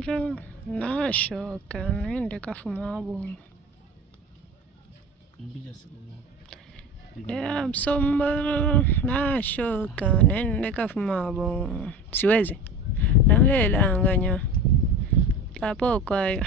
mgonjwa, nashoka nende kafumabo. Dea msomba, nashoka nende kafumabo. Siwezi. Nalela anganya. Tapo kwa hiyo.